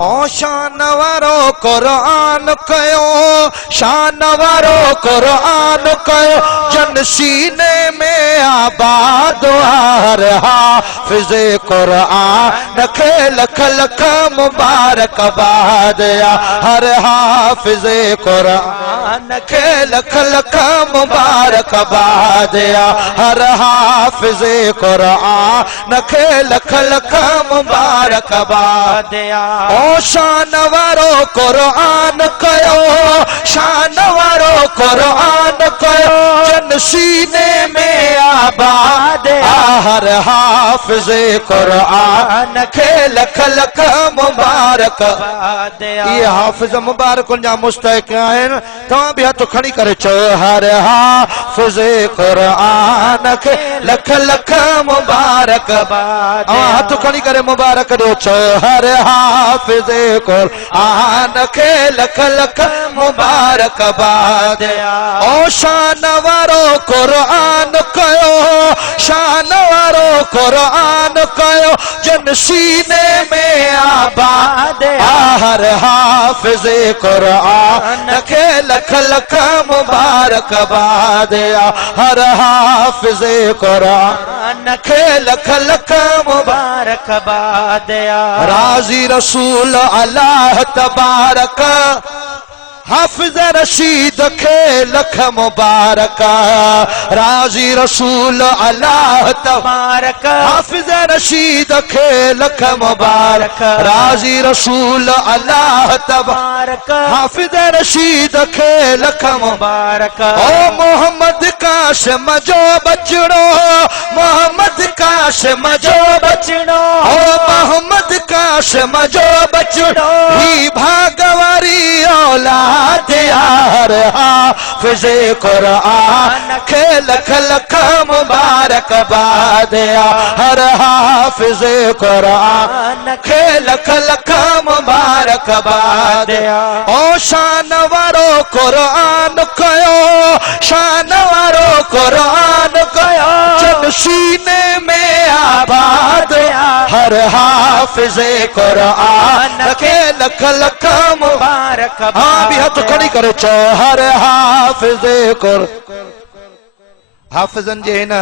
ओ शान वारो कुरान कयो, शान वारो कुरान कयो, जन सीने में आबाद हर हाफिज़े कुरान खे लख लख मुबारकबाद हर हाफिज़े कुरान खे लख लख मुबारकबाद हर हाफिज़े कुरान खे लख लख मुबारकबाद। ओ शान वारो कुरान कयो, शान वारो कुरान कयो, जन सीने में आबाद हर हाफिज़े कुरान खे लख लख मुबारकबाद। ये हाफिज़ मुबारक जा मुस्तहिक़ आहिनि। तव्हां भी हथ खणी करे चओ हर हाफिज़े कुरान खे लख लख मुबारकबाद। हथ खणी करे मुबारक ॾियो चओ हर हाफिज़े कुरान खे लख लख मुबारकबाद। ओ शान वारो कुरान कयो, शान वारो कुरान कयो, जन सीने में आबाद हर हाफिज़े कुरान खे लख लख मुबारकबाद हर हाफिज़े कुरान खे लख लख मुबारकबाद। राज़ी रसूल अल्लाह तबारक हाफिज़ रशीद खे लख मुबारक। राज़ी रसूल अल्लाह तबारक हाफिज़ रशीद खे लख मुबारक। राज़ी रसूल अल्लाह तबारक हाफिज़ रशीद खे लख मुबारक। ओ मोहम्मद कासिम जो बचड़ो, मोहम्मद कासिम जो बचड़ो, ओ मोहम्मद कासिम जो बचड़ो, ही भागवारी औलाद हर हाफिज़े कुरान खे लख लख मुबारकबाद हर हाफिज़े कुरान खे लख लख मुबारकबाद। ओ शान वारो कुरान कयो, शान वारो कुरान कयो, जन सीने में आबाद हर हाफिज़े कुरान खे लख लख मुबारकबाद। हथ खड़ी करे चो हर हाफिज़े कुरान। हाफिज़न जे हिन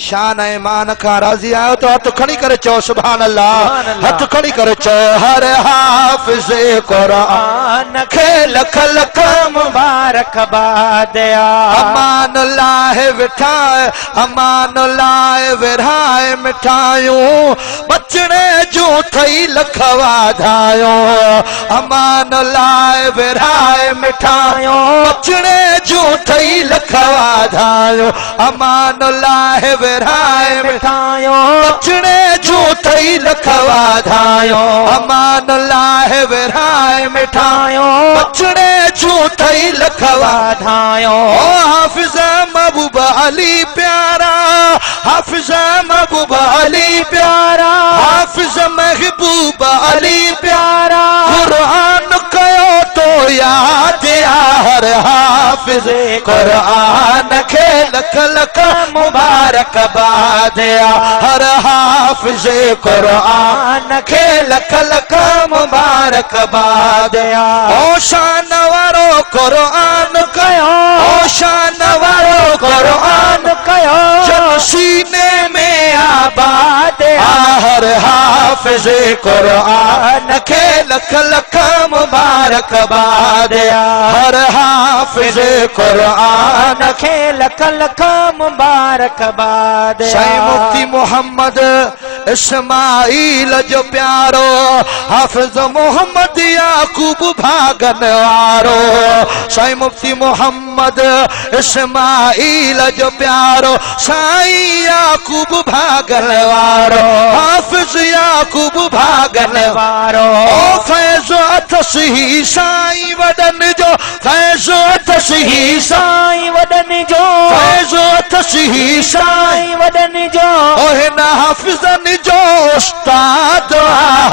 शान ऐं मान खां राज़ी आयो तो हथ खड़ी करे चो सुभान अल्लाह। हथ खड़ी करे चो हर हाफिज़े कुरान खे लख लख मुबारकबाद। अमान लाहे विठाए, अमान लाए विराए मिठायूं, बचड़े जूं थई लख वाधायूं। अमान लाए विराए मिठायूं, बचड़े जूं थई लख वाधायूं। अमान लाहे विराए मिठायूं, बचड़े जूं थई लख वाधायूं। अमान लाहे विराए मिठायूं, बचड़े जूं थई लख वाधायूं। ओ हाफिज़ महबूब अली प्यारा, हाफिज़ महबूब अली प्यारा, हाफिज़ महबूब अली प्यारा, कुरान कयो तो याद हर हाफिज़े कुरान खे लख लख मुबारकबाद हर हाफिज़े कुरान खे लख लख मुबारकबाद। ओ शान वारो कुरान कयो, ओ शान वारो कुरान कयो, जन सीने में आबाद हर हाफिज़े कुरान खे लख लख मुबारकबाद हर हाफिज़े कुरान खे लख लख मुबारकबाद। शाह मुफ्ती मोहम्मद इस्माइल जो प्यारो, हाफिज़ मोहम्मद याकूब भागन वारो। शाह मुफ्ती मोहम्मद इस्माइल जो प्यारो, साईं याकूब भागन वारो, हाफिज़ याकूब भागन वारो। ओ फैज़ अथस ही साईं वडन जो, फैज़ तस्ही साईं वॾनि जो फैज़ो तस्ही साईं वॾनि जो ओहे ना हाफिज़न जो उस्ताद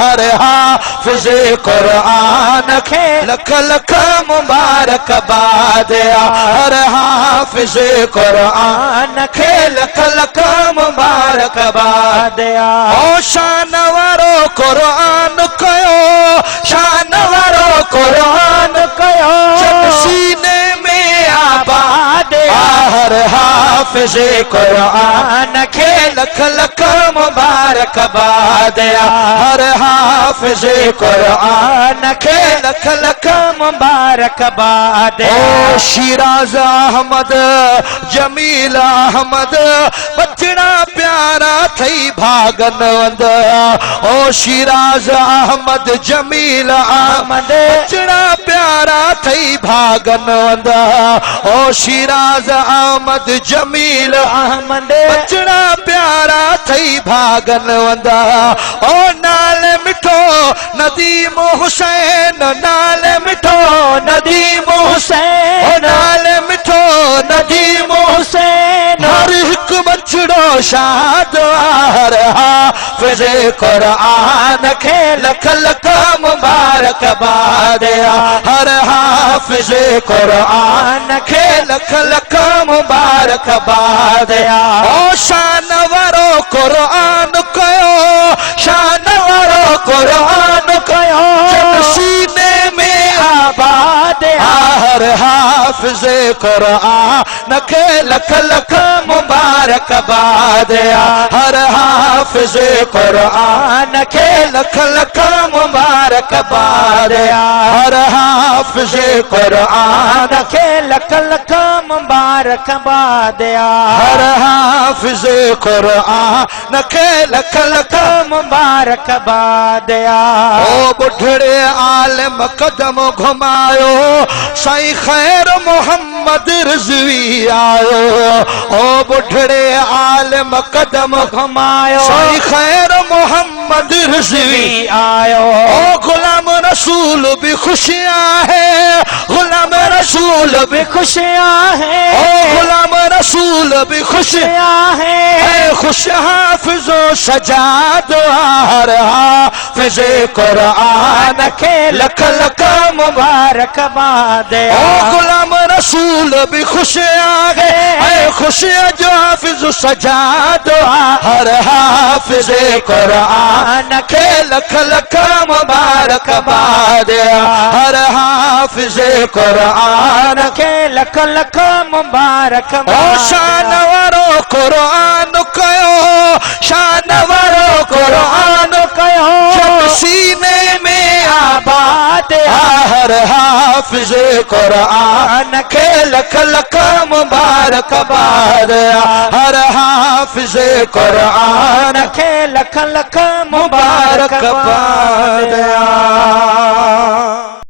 हर हाफिज़ क़ुरान खे लख लख मुबारकबाद हर हाफिज़ क़ुरान खे लख लख मुबारकबाद ओ शान वारो क़ुरान कयो शान वारो क़ुरान कयो जब सीने में आबाद हर हाफिज़ क़ुरान खे लख लख मुबारकबाद हर हाफिज़ क़ुरान खे लख लख मुबारकबाद ओ शिराज अहमद जमील अहमद बचड़ा प्यारा थई भागन वंद ओ शिराज अहमद जमील अहमद बचड़ा प्यारा थई भागन वंद ओ शिराज अहमद जमील अहमद बचड़ा प्यारा थई भागन वंद ओ नाल मिठो नदीम हुसैन नाल मिठो नदीम ओ हुसैन नाल मिठो नदीम हुसैन हर हिक बचड़ो शाद हर हाफिज़ क़ुरान खे लख लख मुबारकबाद हर हाफिज़ क़ुरान खे लख लख मुबारकबाद ओ शान वारो क़ुरान कयो शान वारो क़ुरान कयो जब सीने में आबाद हर हाफिज़ क़ुरान खे लख लख मुबारकबाद हर हाफिज़ क़ुरान खे लख लख मुबारकबाद हर हाफिज़ क़ुरान खे लख लख मुबारकबाद हर हाफिज़ क़ुरान खे लख लख मुबारकबाद ओ बुढ़ड़े आलिम कदम घुमायो साईं खैर मोहम्मद रिज़वी आयो ओ बुढ़ड़े आलिम कदम घुमायो साईं खैर मोहम्मद रिज़वी आयो ओ गुलाम रसूल भी खुशियां है गुलाम रसूल भी खुशियां हैं ओ गुलाम रसूल भी खुशियां हैं खुश हाफिज़ो सजाद हर हाफिज़ क़ुरान खे लख लख मुबारकबाद ओ गुलाम रसूल भी खुश आ गए खुश जो हाफिज़ सजाद हर हाफिज़ क़ुरान खे लख लख मुबारकबाद हर हाफिज़ क़ुरान खे लख लख मुबारकबाद ओ शान वारो क़ुरान कयो शान वारो क़ुरान कयो जब सीने में आबाद हर हाफिज़ क़ुरान खे लख लख मुबारकबाद हर हाफिज़ क़ुरान खे लख लख मुबारकबाद।